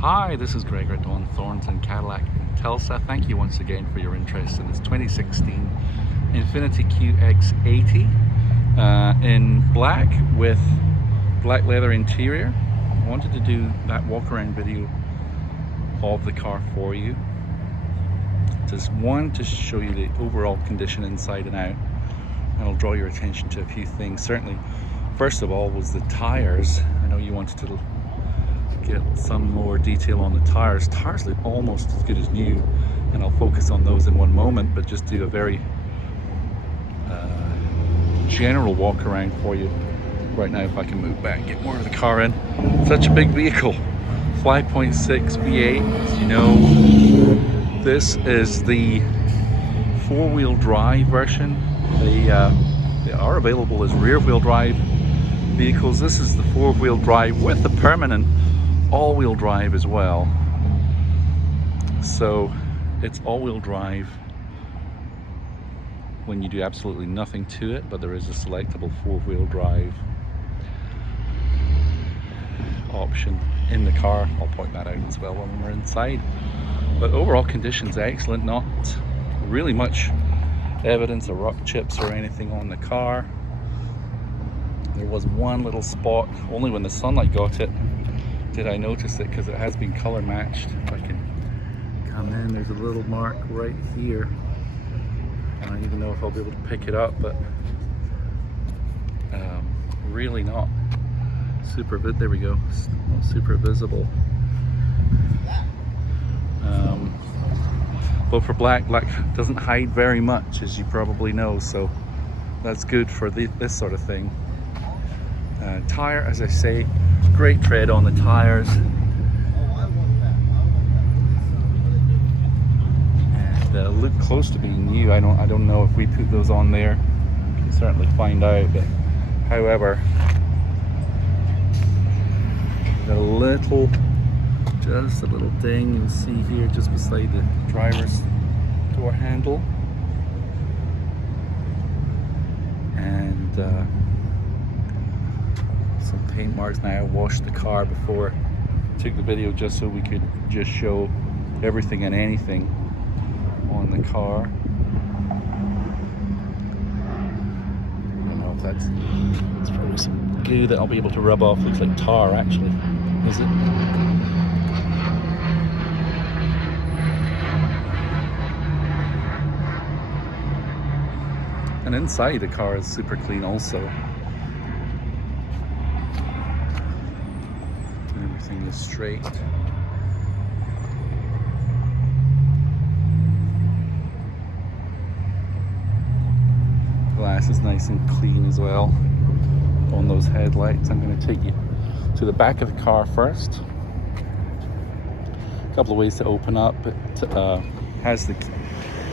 Hi, this is Greg at Thornton, Cadillac in Tulsa. Thank you once again for your interest in this 2016 INFINITI QX80 in black with black leather interior. I wanted to do that walk around video of the car for you. Just one, to show you the overall condition inside and out, and I'll draw your attention to a few things. Certainly, first of all, was the tires. I know you wanted to get some more detail on the tires. Tires look almost as good as new, and I'll focus on those in one moment, but just do a very general walk around for you right now. If I can move back, get more of the car in. Such a big vehicle, 5.6 V8. As you know, this is the four-wheel drive version. They are available as rear-wheel drive vehicles. This is the four-wheel drive with the permanent all-wheel drive as well. So it's all-wheel drive when you do absolutely nothing to it, but there is a selectable four-wheel drive option in the car. I'll point that out as well when we're inside. But overall condition's excellent. Not really much evidence of rock chips or anything on the car. There was one little spot, only when the sunlight got it did I notice it, because it has been color matched. If I can come in, there's a little mark right here. I don't even know if I'll be able to pick it up, but really not super, there we go, not super visible. But for black doesn't hide very much, as you probably know, so that's good for this sort of thing. Tire, as I say, great tread on the tires, and look close to being new. I don't know if we put those on there. We can certainly find out. But however, just a little ding you'll see here just beside the driver's door handle, and some paint marks. Now I washed the car before I took the video, just so we could just show everything and anything on the car. I don't know if it's probably some glue that I'll be able to rub off. Looks like tar actually. Is it? And inside the car is super clean also. Everything is straight. Glass is nice and clean as well on those headlights. I'm going to take you to the back of the car first. A couple of ways to open up. It has the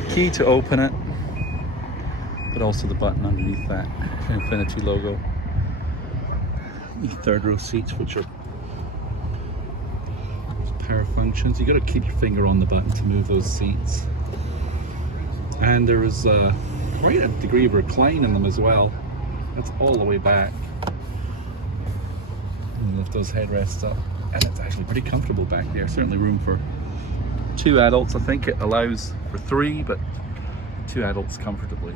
key to open it, but also the button underneath that INFINITI logo. The third row seats, which are power functions. You got to keep your finger on the button to move those seats, and there is quite a degree of recline in them as well. That's all the way back. And lift those headrests up, and it's actually pretty comfortable back there. Certainly room for two adults. I think it allows for three, but two adults comfortably.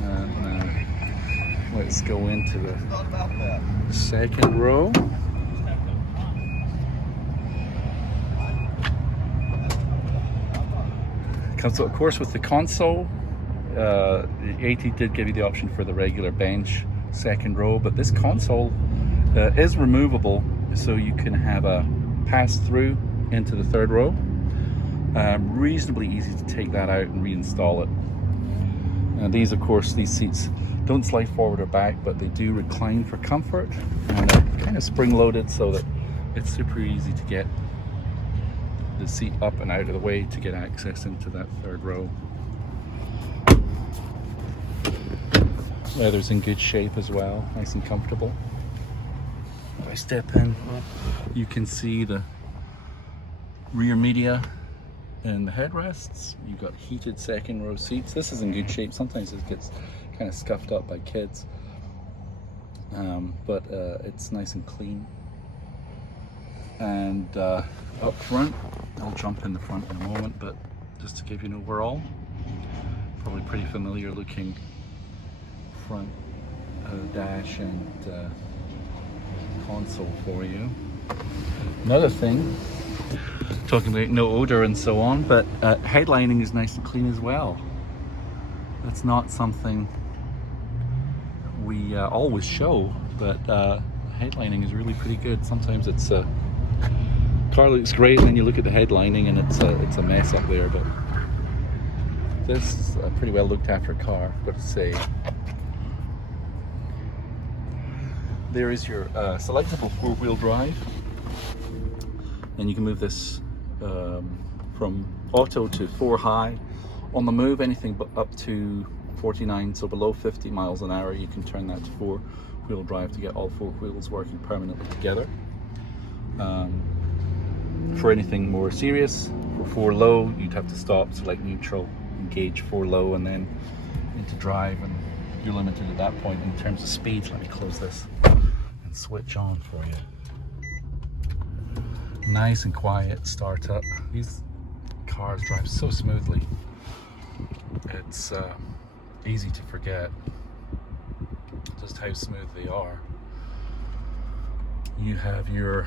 Now let's go into the second row. So of course with the console, the 80 did give you the option for the regular bench second row, but this console is removable, so you can have a pass through into the third row. Reasonably easy to take that out and reinstall it. And these seats don't slide forward or back, but they do recline for comfort, and they're kind of spring loaded so that it's super easy to get the seat up and out of the way to get access into that third row. Leather's in good shape as well, nice and comfortable. If I step in, you can see the rear media and the headrests. You've got heated second row seats. This is in good shape. Sometimes it gets kind of scuffed up by kids, but it's nice and clean. And up front, I'll jump in the front in a moment, but just to give you an overall, probably pretty familiar looking front dash and console for you. Another thing, talking about no odor and so on, but headlining is nice and clean as well. That's not something we always show, but headlining is really pretty good. Sometimes it's car looks great and then you look at the headlining and it's a mess up there, but this is a pretty well looked after car, I've got to say. There is your selectable 4-wheel drive, and you can move this from auto to 4 high. On the move, anything but up to 49, so below 50 miles an hour, you can turn that to 4-wheel drive to get all 4 wheels working permanently together. For anything more serious, for 4 low, you'd have to stop, select neutral, engage 4 low, and then into drive, and you're limited at that point in terms of speed. Let me close this and switch on for you. Nice and quiet startup. These cars drive so smoothly. It's easy to forget just how smooth they are. You have your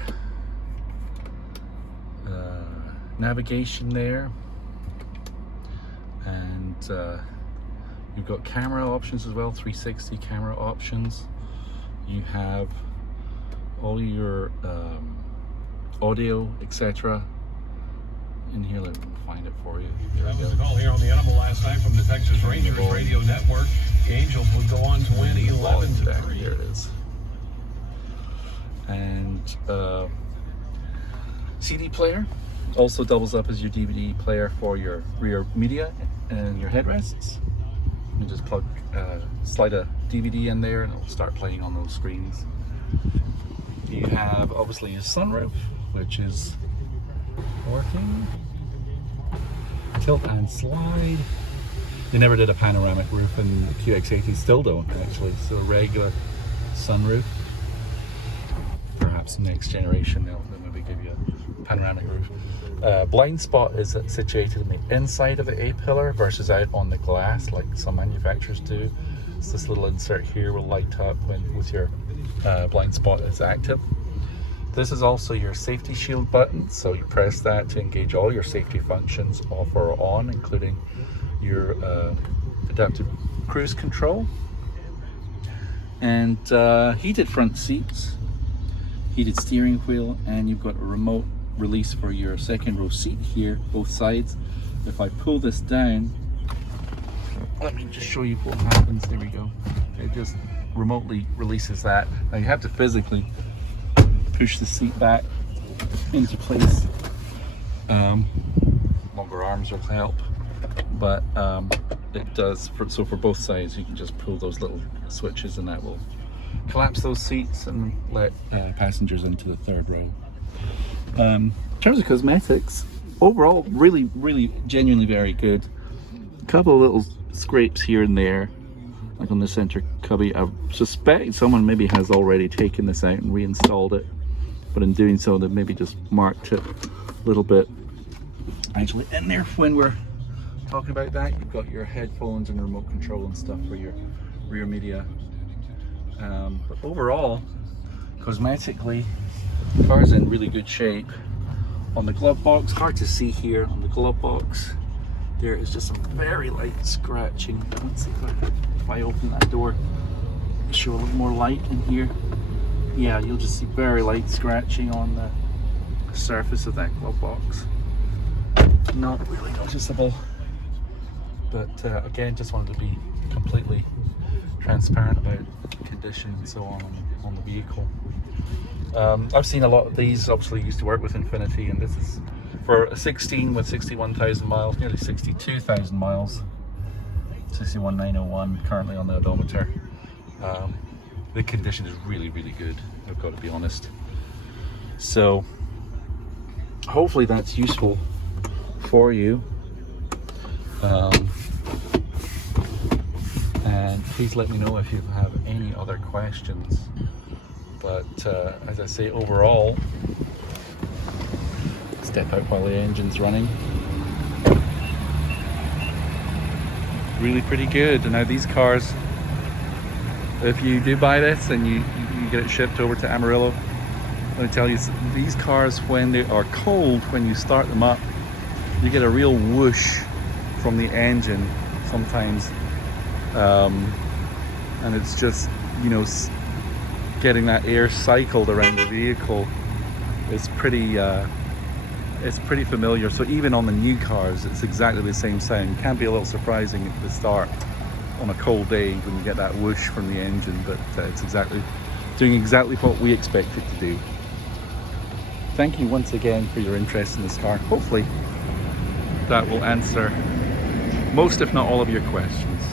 navigation there, and you've got camera options as well, 360 camera options. You have all your audio, etc. in here. Let me find it for you. That was a call here on the Animal last night from the Texas Rangers radio network. The Angels would go on to win 11-3. There it is. And CD player also doubles up as your DVD player for your rear media and your headrests. You just slide a DVD in there and it'll start playing on those screens. You have obviously a sunroof, which is working. Tilt and slide. They never did a panoramic roof, and the QX80 still don't actually. So a regular sunroof. Perhaps next generation they'll maybe give you a panoramic roof. Blind spot is situated in the inside of the A-pillar versus out on the glass like some manufacturers do. It's this little insert here will light up with your blind spot is active. This is also your safety shield button, so you press that to engage all your safety functions off or on, including your adaptive cruise control. And heated front seats, heated steering wheel, and you've got a remote release for your second row seat here, both sides. If I pull this down, let me just show you what happens. There we go. It just remotely releases that. Now you have to physically push the seat back into place. Longer arms will help, but it does. So for both sides, you can just pull those little switches, and that will collapse those seats and let passengers into the third row. In terms of cosmetics, overall, really genuinely very good. A couple of little scrapes here and there, like on the center cubby. I suspect someone maybe has already taken this out and reinstalled it, but in doing so they've maybe just marked it a little bit. Actually in there, when we're talking about that, you've got your headphones and remote control and stuff for your rear media. But overall, cosmetically, the car's in really good shape. On the glove box, hard to see here on the glove box, there is just some very light scratching. Let's see if I open that door, show a little more light in here. Yeah, you'll just see very light scratching on the surface of that glove box. Not really noticeable, but again, just wanted to be completely transparent about condition and so on the vehicle. I've seen a lot of these. Obviously used to work with Infiniti, and this is for a 16 with 61,000 miles, nearly 62,000 miles, 61,901 currently on the odometer. The condition is really good, I've got to be honest. So hopefully that's useful for you, and please let me know if you have any other questions. But as I say, overall step out while the engine's running. Really pretty good. And now these cars, if you do buy this and you get it shipped over to Amarillo, let me tell you, these cars, when they are cold, when you start them up, you get a real whoosh from the engine sometimes, and it's just, you know, getting that air cycled around the vehicle. It's pretty familiar. So even on the new cars, it's exactly the same sound. Can be a little surprising at the start on a cold day when you get that whoosh from the engine, but it's doing exactly what we expect it to do. Thank you once again for your interest in this car. Hopefully that will answer most, if not all, of your questions.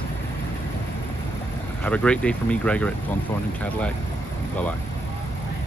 Have a great day from me, Gregor, at Thornton Cadillac. Bye-bye.